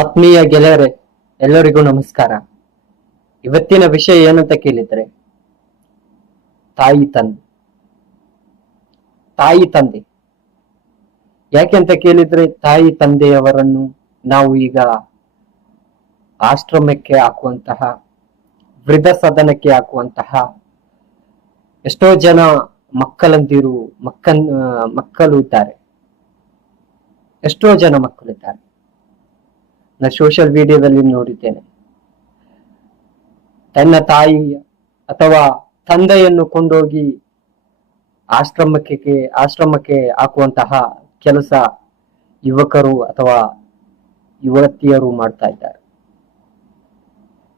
ಆತ್ಮೀಯ ಗೆಳೆಯರೆ, ಎಲ್ಲರಿಗೂ ನಮಸ್ಕಾರ. ಇವತ್ತಿನ ವಿಷಯ ಏನಂತ ಕೇಳಿದ್ರೆ, ತಾಯಿ ತಂದೆ. ತಾಯಿ ತಂದೆ. ಯಾಕೆಂತ ಕೇಳಿದ್ರೆ, ತಾಯಿ ತಂದೆಯವರನ್ನು ನಾವು ಈಗ ಆಶ್ರಮಕ್ಕೆ ಹಾಕುವಂತಹ, ವೃದ್ಧ ಸದನಕ್ಕೆ ಹಾಕುವಂತಹ, ಎಷ್ಟೋ ಜನ ಮಕ್ಕಳಂದಿರು, ಮಕ್ಕನ್, ಮಕ್ಕಳು ಇದ್ದಾರೆ. ಎಷ್ಟೋ ಜನ ಮಕ್ಕಳಿದ್ದಾರೆ. ನಾನು ಸೋಷಿಯಲ್ ಮೀಡಿಯಾದಲ್ಲಿ ನೋಡಿದ್ದೇನೆ. ತನ್ನ ತಾಯಿ ಅಥವಾ ತಂದೆಯನ್ನು ಕೊಂಡೋಗಿ ಆಶ್ರಮಕ್ಕೆ ಆಶ್ರಮಕ್ಕೆ ಹಾಕುವಂತಹ ಕೆಲಸ ಯುವಕರು ಅಥವಾ ಯುವತಿಯರು ಮಾಡ್ತಾ ಇದ್ದಾರೆ.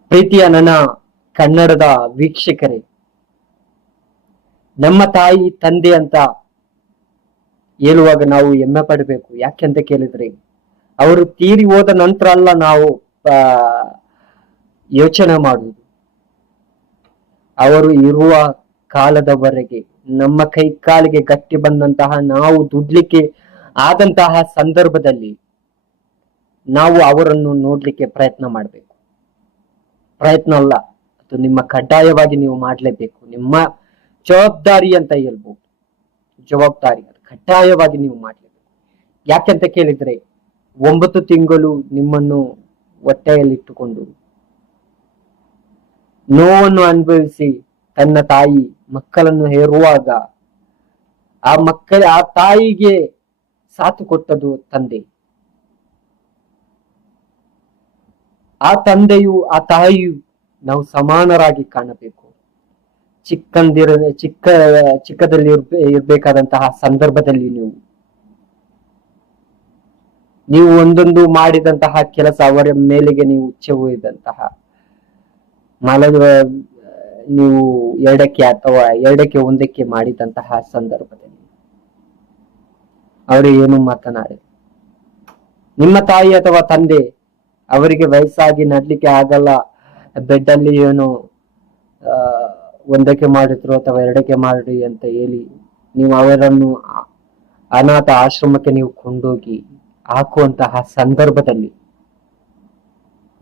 ಪ್ರೀತಿಯ ನನ್ನ ಕನ್ನಡದ ವೀಕ್ಷಕರೇ, ನಮ್ಮ ತಾಯಿ, ತಂದೆ ಅಂತ ಹೇಳುವಾಗ ನಾವು ಹೆಮ್ಮೆ ಪಡಬೇಕು. ಯಾಕೆಂತ ಕೇಳಿದ್ರೆ ಅವರು ತೀರಿ ಹೋದ ನಂತರ ಅಲ್ಲ ನಾವು ಯೋಚನೆ ಮಾಡುವುದು. ಅವರು ಇರುವ ಕಾಲದವರೆಗೆ, ನಮ್ಮ ಕೈ ಕಾಲಿಗೆ ಗಟ್ಟಿ ಬಂದಂತಹ ನಾವು ದುಡ್ಲಿಕ್ಕೆ ಆದಂತಹ ಸಂದರ್ಭದಲ್ಲಿ ನಾವು ಅವರನ್ನು ನೋಡ್ಲಿಕ್ಕೆ ಪ್ರಯತ್ನ ಮಾಡಬೇಕು. ಪ್ರಯತ್ನ ಅಲ್ಲ, ಅದು ನಿಮ್ಮ ಕಡ್ಡಾಯವಾಗಿ ನೀವು ಮಾಡಲೇಬೇಕು. ನಿಮ್ಮ ಜವಾಬ್ದಾರಿ ಅಂತ ಹೇಳ್ಬೋದು. ಜವಾಬ್ದಾರಿ, ಅದು ಕಡ್ಡಾಯವಾಗಿ ನೀವು ಮಾಡಲೇಬೇಕು. ಯಾಕೆಂತ ಕೇಳಿದ್ರೆ ಒಂಬತ್ತು ತಿಂಗಳು ನಿಮ್ಮನ್ನು ಹೊಟ್ಟೆಯಲ್ಲಿಟ್ಟುಕೊಂಡು ನೋವನ್ನು ಅನುಭವಿಸಿ ತನ್ನ ತಾಯಿ ಮಕ್ಕಳನ್ನು ಹೇರುವಾಗ ಆ ಮಕ್ಕಳ, ಆ ತಾಯಿಗೆ ಸಾಥು ಕೊಟ್ಟದು ತಂದೆ. ಆ ತಂದೆಯು, ಆ ತಾಯಿಯು ನಾವು ಸಮಾನರಾಗಿ ಕಾಣಬೇಕು. ಚಿಕ್ಕಂದಿರ, ಚಿಕ್ಕ ಚಿಕ್ಕದಲ್ಲಿ ಇರ್ಬೇ- ಇರ್ಬೇಕಾದಂತಹ ಸಂದರ್ಭದಲ್ಲಿ ನೀವು. ನೀವು ಒಂದೊಂದು ಮಾಡಿದಂತಹ ಕೆಲಸ ಅವರ ಮೇಲೆಗೆ ನೀವು ಉಚ್ಚೆ ಹೋಯ್ದಂತಹ ಮಲದ ನೀವು ಎರಡಕ್ಕೆ ಅಥವಾ ಎರಡಕ್ಕೆ ಒಂದಕ್ಕೆ ಮಾಡಿದಂತಹ ಸಂದರ್ಭದಲ್ಲಿ. ಅವರು ಏನು ಮಾತನಾಡಿ? ನಿಮ್ಮ ತಾಯಿ ಅಥವಾ ತಂದೆ ಅವರಿಗೆ ವಯಸ್ಸಾಗಿ ನಡ್ಲಿಕ್ಕೆ ಆಗಲ್ಲ ಬೆಡ್ ಅಲ್ಲಿ ಏನು ಒಂದಕ್ಕೆ ಮಾಡಿದ್ರು ಅಥವಾ ಎರಡಕ್ಕೆ ಮಾಡಿ ಅಂತ ಹೇಳಿ ನೀವು ಅವರನ್ನು ಅನಾಥ ಆಶ್ರಮಕ್ಕೆ ನೀವು ಕೊಂಡೋಗಿ ಹಾಕುವಂತಹ ಸಂದರ್ಭದಲ್ಲಿ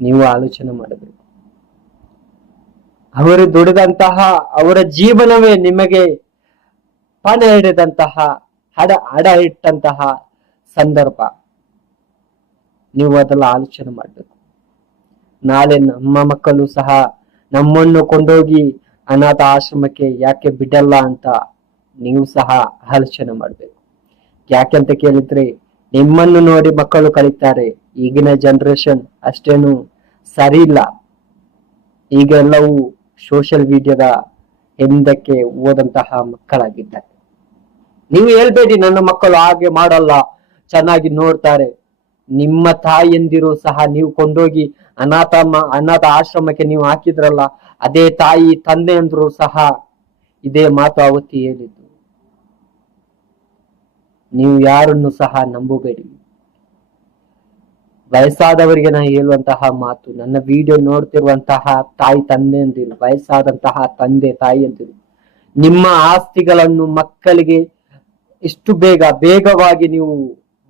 ನೀವು ಆಲೋಚನೆ ಮಾಡಬೇಕು. ಅವರು ದುಡಿದಂತಹ, ಅವರ ಜೀವನವೇ ನಿಮಗೆ ಪಣ ಹಿಡಿದಂತಹ, ಹಡ ಹಡ ಇಟ್ಟಂತಹ ಸಂದರ್ಭ. ನೀವು ಅದೆಲ್ಲ ಆಲೋಚನೆ ಮಾಡಬೇಕು. ನಾಳೆ ನಮ್ಮ ಮಕ್ಕಳು ಸಹ ನಮ್ಮನ್ನು ಕೊಂಡೋಗಿ ಅನಾಥ ಆಶ್ರಮಕ್ಕೆ ಯಾಕೆ ಬಿಡಲ್ಲ ಅಂತ ನೀವು ಸಹ ಆಲೋಚನೆ ಮಾಡಬೇಕು. ಯಾಕೆಂತ ಕೇಳಿದ್ರೆ ನಿಮ್ಮನ್ನು ನೋಡಿ ಮಕ್ಕಳು ಕಲಿತಾರೆ. ಈಗಿನ ಜನರೇಷನ್ ಅಷ್ಟೇನು ಸರಿ ಇಲ್ಲ. ಈಗೆಲ್ಲವೂ ಸೋಷಿಯಲ್ ಮೀಡಿಯಾದ ಹಿಂದಕ್ಕೆ ಓದಂತಹ ಮಕ್ಕಳಾಗಿದ್ದಾರೆ. ನೀವು ಹೇಳ್ಬೇಡಿ, ನನ್ನ ಮಕ್ಕಳು ಹಾಗೆ ಮಾಡಲ್ಲ, ಚೆನ್ನಾಗಿ ನೋಡ್ತಾರೆ. ನಿಮ್ಮ ತಾಯಿಯಂದಿರು ಸಹ ನೀವು ಕೊಂಡೋಗಿ ಅನಾಥ ಅನಾಥ ಆಶ್ರಮಕ್ಕೆ ನೀವು ಹಾಕಿದ್ರಲ್ಲ, ಅದೇ ತಾಯಿ ತಂದೆಯಂದ್ರು ಸಹ ಇದೇ ಮಾತು ಅವತ್ತಿ ಹೇಳಿದ್ದು. ನೀವು ಯಾರನ್ನು ಸಹ ನಂಬಬೇಡಿ. ವಯಸ್ಸಾದವರಿಗೆ ನಾನು ಹೇಳುವಂತಹ ಮಾತು, ನನ್ನ ವಿಡಿಯೋ ನೋಡ್ತಿರುವಂತಹ ತಾಯಿ ತಂದೆ ತಂದೆಯಂದಿರು, ವಯಸ್ಸಾದಂತಹ ತಂದೆ ತಾಯಿ ತಾಯಿಯಂದಿರು, ನಿಮ್ಮ ಆಸ್ತಿಗಳನ್ನು ಮಕ್ಕಳಿಗೆ ಇಷ್ಟು ಬೇಗ, ಬೇಗವಾಗಿ ನೀವು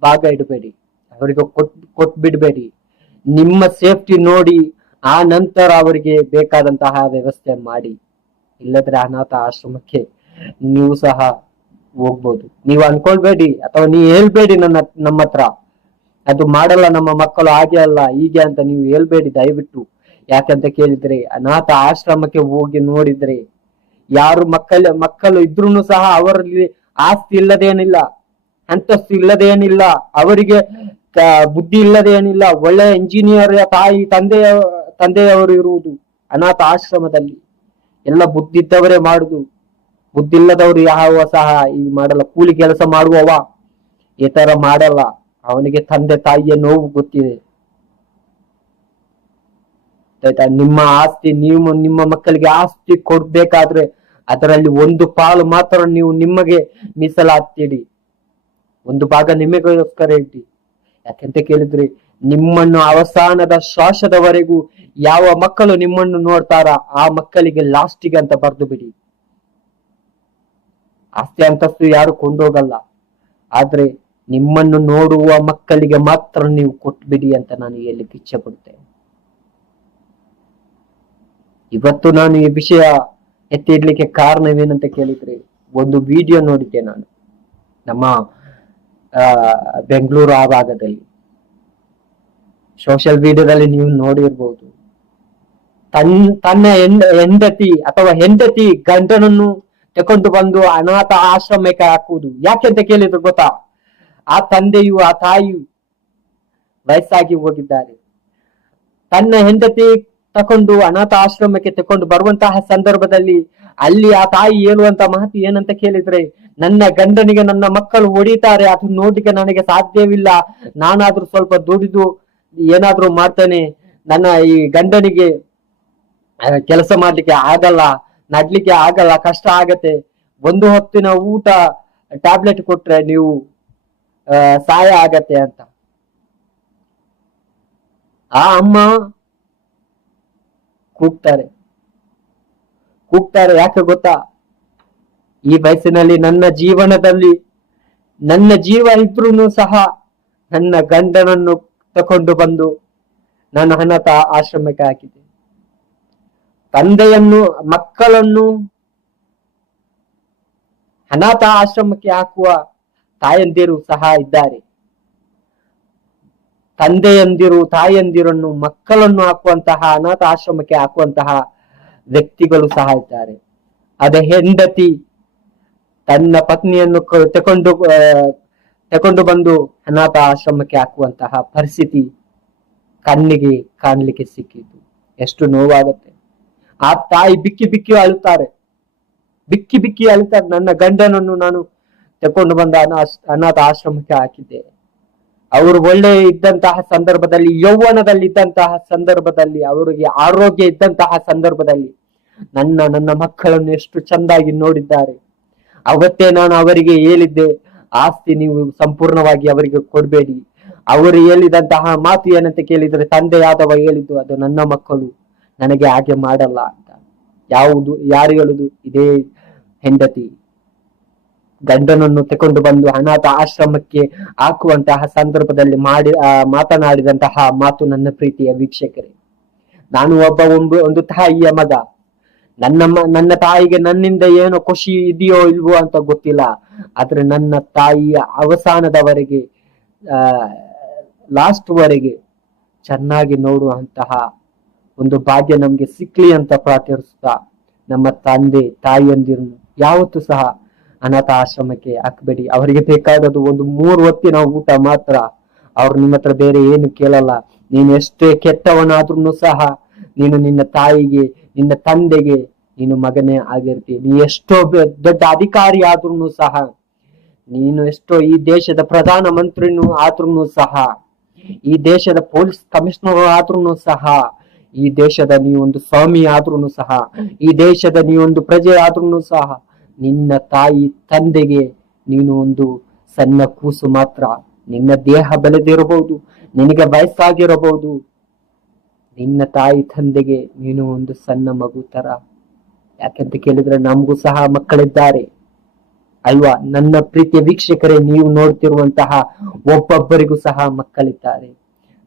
ಭಾಗ ಇಡಬೇಡಿ. ಅವರಿಗೆ ಕೊಟ್, ಕೊಟ್ಬಿಡ್ಬೇಡಿ. ನಿಮ್ಮ ಸೇಫ್ಟಿ ನೋಡಿ, ಆ ನಂತರ ಅವರಿಗೆ ಬೇಕಾದಂತಹ ವ್ಯವಸ್ಥೆ ಮಾಡಿ. ಇಲ್ಲದ್ರೆ ಅನಾಥ ಆಶ್ರಮಕ್ಕೆ ನೀವು ಸಹ ಹೋಗ್ಬೋದು. ನೀವು ಅನ್ಕೊಳ್ಬೇಡಿ ಅಥವಾ ನೀವು ಹೇಳ್ಬೇಡಿ ನನ್ನ, ನಮ್ಮ ಹತ್ರ. ಅದು ಮಾಡಲ್ಲ ನಮ್ಮ ಮಕ್ಕಳು, ಹಾಗೆ ಅಲ್ಲ, ಹೀಗೆ ಅಂತ ನೀವು ಹೇಳ್ಬೇಡಿ ದಯವಿಟ್ಟು. ಯಾಕಂತ ಕೇಳಿದ್ರೆ, ಅನಾಥ ಆಶ್ರಮಕ್ಕೆ ಹೋಗಿ ನೋಡಿದ್ರೆ, ಯಾರು ಮಕ್ಕಳ, ಮಕ್ಕಳು ಇದ್ರು ಸಹ ಅವರಲ್ಲಿ ಆಸ್ತಿ ಇಲ್ಲದೇನಿಲ್ಲ, ಅಂತಸ್ತು ಇಲ್ಲದೇನಿಲ್ಲ, ಅವರಿಗೆ ಬುದ್ಧಿ ಇಲ್ಲದೇನಿಲ್ಲ, ಒಳ್ಳೆ ಇಂಜಿನಿಯರ್ ತಾಯಿ, ತಂದೆಯ, ತಂದೆಯವರು ಇರುವುದು ಅನಾಥ ಆಶ್ರಮದಲ್ಲಿ. ಎಲ್ಲ ಬುದ್ಧಿ ಇದ್ದವರೇ ಮಾಡುದು. ಬುದ್ಧಿ ಇಲ್ಲದವರು ಯಾವ ಸಹ ಈ ಮಾಡಲ್ಲ, ಕೂಲಿ ಕೆಲಸ ಮಾಡುವವ? ಈ ತರ ಮಾಡಲ್ಲ. ಅವನಿಗೆ ತಂದೆ ತಾಯಿಯ ನೋವು ಗೊತ್ತಿದೆ. ಆಯ್ತಾ? ನಿಮ್ಮ ಆಸ್ತಿ, ನೀವು ನಿಮ್ಮ ಮಕ್ಕಳಿಗೆ ಆಸ್ತಿ ಕೊಡ್ಬೇಕಾದ್ರೆ ಅದರಲ್ಲಿ ಒಂದು ಪಾಲು ಮಾತ್ರ ನೀವು ನಿಮಗೆ ಮೀಸಲಾಗ್ತೀರಿ. ಒಂದು ಭಾಗ ನಿಮಗೋಸ್ಕರ ಇಡಿ ಯಾಕೆಂತ ಕೇಳಿದ್ರೆ, ನಿಮ್ಮನ್ನು ಅವಸಾನದ ಶ್ವಾಸದವರೆಗೂ ಯಾವ ಮಕ್ಕಳು ನಿಮ್ಮನ್ನು ನೋಡ್ತಾರ, ಆ ಮಕ್ಕಳಿಗೆ ಲಾಸ್ಟಿಗೆ ಅಂತ ಬರೆದು ಬಿಡಿ. ಆಸ್ತಿ ಅಂತಸ್ತು ಯಾರು ಕೊಂಡೋಗಲ್ಲ ಆದ್ರೆ ನಿಮ್ಮನ್ನು ನೋಡುವ ಮಕ್ಕಳಿಗೆ ಮಾತ್ರ ನೀವು ಕೊಟ್ಬಿಡಿ ಅಂತ ನಾನು ಎಲ್ಲಿ ಇಚ್ಛೆ ಪಡ್ತೇನೆ ಇವತ್ತು ನಾನು ಈ ವಿಷಯ ಎತ್ತಿಡ್ಲಿಕ್ಕೆ ಕಾರಣವೇನಂತ ಕೇಳಿದ್ರೆ ಒಂದು ವಿಡಿಯೋ ನೋಡಿದ್ದೆ ನಾನು. ನಮ್ಮ ಬೆಂಗಳೂರು ಆ ಭಾಗದಲ್ಲಿ. ಸೋಷಿಯಲ್ ಮೀಡಿಯಾದಲ್ಲಿ ನೀವು ನೋಡಿರ್ಬಹುದು ತನ್, ತನ್ನ ಹೆಂಡ- ಹೆಂಡತಿ ಅಥವಾ ಹೆಂಡತಿ ಗಂಡನನ್ನು ತಕೊಂಡು ಬಂದು ಅನಾಥ ಆಶ್ರಮಕ್ಕೆ ಹಾಕುವುದು. ಯಾಕೆಂತ ಕೇಳಿದ್ರು ಗೊತ್ತಾ? ಆ ತಂದೆಯು, ಆ ತಾಯಿಯು ವಯಸ್ಸಾಗಿ ಹೋಗಿದ್ದಾರೆ. ತನ್ನ ಹೆಂಡತಿ ತಕೊಂಡು ಅನಾಥ ಆಶ್ರಮಕ್ಕೆ ತಕೊಂಡು ಬರುವಂತಹ ಸಂದರ್ಭದಲ್ಲಿ ಅಲ್ಲಿ ಆ ತಾಯಿ ಹೇಳುವಂತ ಮಾತು ಏನಂತ ಕೇಳಿದ್ರೆ, ನನ್ನ ಗಂಡನಿಗೆ ನನ್ನ ಮಕ್ಕಳು ಹೊಡಿತಾರೆ, ಅದು ನೋಡಿಕೆ ನನಗೆ ಸಾಧ್ಯವಿಲ್ಲ. ನಾನಾದ್ರೂ ಸ್ವಲ್ಪ ದುಡಿದು ಏನಾದ್ರೂ ಮಾಡ್ತೇನೆ. ನನ್ನ ಈ ಗಂಡನಿಗೆ ಕೆಲಸ ಮಾಡ್ಲಿಕ್ಕೆ ಆಗಲ್ಲ. ನಡ್ಲಿಕ್ಕೆ ಆಗಲ್ಲ, ಕಷ್ಟ ಆಗತ್ತೆ. ಒಂದು ಹೊತ್ತಿನ ಊಟ ಟ್ಯಾಬ್ಲೆಟ್ ಕೊಟ್ರೆ ನೀವು ಸಹಾಯ ಆಗತ್ತೆ ಅಂತ. ಆ ಅಮ್ಮ ಕೂಗ್ತಾರೆ. ಕೂಗ್ತಾರೆ ಯಾಕೆ ಗೊತ್ತಾ? ಈ ವಯಸ್ಸಿನಲ್ಲಿ ನನ್ನ ಜೀವನದಲ್ಲಿ, ನನ್ನ ಜೀವ ಇದ್ರೂ ಸಹ ನನ್ನ ಗಂಡನನ್ನು ತಕೊಂಡು ಬಂದು ನಾನು ಅನಾಥ ಆಶ್ರಮಕ್ಕೆ ಹಾಕಿದೆ ತಂದೆಯನ್ನು ಮಕ್ಕಳನ್ನು ಅನಾಥ ಆಶ್ರಮಕ್ಕೆ ಹಾಕುವ ತಾಯಂದಿರು ಸಹ ಇದ್ದಾರೆ. ತಂದೆಯಂದಿರು ತಾಯಂದಿರನ್ನು ಮಕ್ಕಳನ್ನು ಹಾಕುವಂತಹ ಅನಾಥ ಆಶ್ರಮಕ್ಕೆ ಹಾಕುವಂತಹ ವ್ಯಕ್ತಿಗಳು ಸಹ ಇದ್ದಾರೆ. ಅದೇ ಹೆಂಡತಿ ತನ್ನ ಪತ್ನಿಯನ್ನು ಆ, ತಕೊಂಡು ಬಂದು ಅನಾಥ ಆಶ್ರಮಕ್ಕೆ ಹಾಕುವಂತಹ ಪರಿಸ್ಥಿತಿ ಕಣ್ಣಿಗೆ ಕಾಣಲಿಕ್ಕೆ ಸಿಕ್ಕಿತು. ಎಷ್ಟು ನೋವಾಗತ್ತೆ. ಆ ತಾಯಿ ಬಿಕ್ಕಿ ಬಿಕ್ಕಿ ಅಳುತ್ತಾರೆ. ಬಿಕ್ಕಿ ಬಿಕ್ಕಿ ಅಳುತ್ತಾರೆ. ನನ್ನ ಗಂಡನನ್ನು ನಾನು ತಕೊಂಡು ಬಂದ ಅನಾ- ಅನಾಥ ಆಶ್ರಮಕ್ಕೆ ಹಾಕಿದ್ದೆ. ಅವರು ಒಳ್ಳೆ ಇದ್ದಂತಹ ಸಂದರ್ಭದಲ್ಲಿ ಯೌವನದಲ್ಲಿ ಇದ್ದಂತಹ ಸಂದರ್ಭದಲ್ಲಿ, ಅವರಿಗೆ ಆರೋಗ್ಯ ಇದ್ದಂತಹ ಸಂದರ್ಭದಲ್ಲಿ ನನ್ನ ನನ್ನ ಮಕ್ಕಳನ್ನು ಎಷ್ಟು ಚಂದಾಗಿ ನೋಡಿದ್ದಾರೆ. ಅವತ್ತೇ ನಾನು ಅವರಿಗೆ ಹೇಳಿದ್ದೆ, ಆಸ್ತಿ ನೀವು ಸಂಪೂರ್ಣವಾಗಿ ಅವರಿಗೆ ಕೊಡಬೇಡಿ. ಅವರು ಹೇಳಿದಂತಹ ಮಾತು ಏನಂತ ಕೇಳಿದ್ರೆ, ತಂದೆಯಾದವ ಹೇಳಿದ್ದು, ಅದು ನನ್ನ ಮಕ್ಕಳು. ನನಗೆ ಹಾಗೆ ಮಾಡಲ್ಲ ಅಂತ. ಯಾವುದು, ಯಾರು ಹೇಳುದು? ಇದೇ ಹೆಂಡತಿ. ಗಂಡನನ್ನು ತಕೊಂಡು ಬಂದು ಅನಾಥ ಆಶ್ರಮಕ್ಕೆ ಹಾಕುವಂತಹ ಸಂದರ್ಭದಲ್ಲಿ ಮಾಡಿ ಮಾತನಾಡಿದಂತಹ ಮಾತು ನನ್ನ ಪ್ರೀತಿಯ ವೀಕ್ಷಕರೇ. ನಾನು ಒಬ್ಬ ಒಂದು ಒಂದು ತಾಯಿಯ ಮಗ. ನನ್ನ ನನ್ನ ತಾಯಿಗೆ ನನ್ನಿಂದ ಏನೋ ಖುಷಿ ಇದೆಯೋ ಇಲ್ವೋ ಅಂತ ಗೊತ್ತಿಲ್ಲ. ಆದ್ರೆ ನನ್ನ ತಾಯಿಯ ಅವಸಾನದವರೆಗೆ, ಆ ಲಾಸ್ಟ್ ವರೆಗೆ ಚೆನ್ನಾಗಿ ನೋಡುವಂತಹ ಒಂದು ಭಾಗ್ಯ ನಮ್ಗೆ ಸಿಕ್ಲಿ ಅಂತ ಪ್ರಾರ್ಥಿಸುತ್ತಾ ನಮ್ಮ ತಂದೆ, ತಾಯಿಯಂದಿರನ್ನು ಯಾವತ್ತೂ ಸಹ ಅನಾಥ ಆಶ್ರಮಕ್ಕೆ ಹಾಕ್ಬೇಡಿ. ಅವರಿಗೆ ಬೇಕಾದದ್ದು ಒಂದು ಮೂರು ಹೊತ್ತಿನ ಊಟ ಮಾತ್ರ. ಅವ್ರು ನಿಮ್ಮ ಹತ್ರ ಬೇರೆ ಏನು ಕೇಳಲ್ಲ. ನೀನು ಎಷ್ಟೇ ಕೆಟ್ಟವನಾದ್ರೂ ಸಹ ನೀನು ನಿನ್ನ ತಾಯಿಗೆ, ನಿನ್ನ ತಂದೆಗೆ, ನೀನು ಮಗನೇ ಆಗಿರ್ತಿ. ನೀ ಎಷ್ಟೋ ದೊಡ್ಡ ಅಧಿಕಾರಿ ಆದ್ರೂ ಸಹ, ನೀನು ಎಷ್ಟೋ ಈ ದೇಶದ ಪ್ರಧಾನ ಮಂತ್ರಿನೂ ಆದ್ರೂ ಸಹ, ಈ ದೇಶದ ಪೊಲೀಸ್ ಕಮಿಷನರ್ ಆದ್ರೂ ಸಹ ಈ ದೇಶದ ನೀ ಒಂದು ಸ್ವಾಮಿ ಆದ್ರೂ ಸಹ ಈ ದೇಶದ ನೀ ಒಂದು ಪ್ರಜೆ ಆದ್ರೂ ಸಹ ನಿನ್ನ ತಾಯಿ ತಂದೆಗೆ ನೀನು ಒಂದು ಸಣ್ಣ ಕೂಸು ಮಾತ್ರ. ನಿನ್ನ ದೇಹ ಬೆಳೆದಿರಬಹುದು ನಿನಗೆ ವಯಸ್ಸಾಗಿರಬಹುದು. ನಿನ್ನ ತಾಯಿ ತಂದೆಗೆ ನೀನು ಒಂದು ಸಣ್ಣ ಮಗು ತರ. ಯಾಕಂತ ಕೇಳಿದ್ರೆ ನಮಗೂ ಸಹ ಮಕ್ಕಳಿದ್ದಾರೆ. ಅಲ್ವಾ? ನನ್ನ ಪ್ರೀತಿಯ ವೀಕ್ಷಕರೇ ನೀವು ನೋಡ್ತಿರುವಂತಹ ಒಬ್ಬೊಬ್ಬರಿಗೂ ಸಹ ಮಕ್ಕಳಿದ್ದಾರೆ.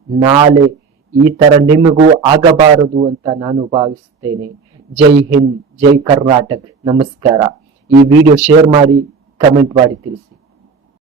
ನಾಳೆ ಈ ತರ ನಿಮಗೂ ಆಗಬಾರದು ಅಂತ ನಾನು ಭಾವಿಸುತ್ತೇನೆ. ಜೈ ಹಿಂದ್, ಜೈ ಕರ್ನಾಟಕ್. ನಮಸ್ಕಾರ. ಈ ವಿಡಿಯೋ ಶೇರ್ ಮಾಡಿ ಕಮೆಂಟ್ ಮಾಡಿ ತಿಳಿಸಿ.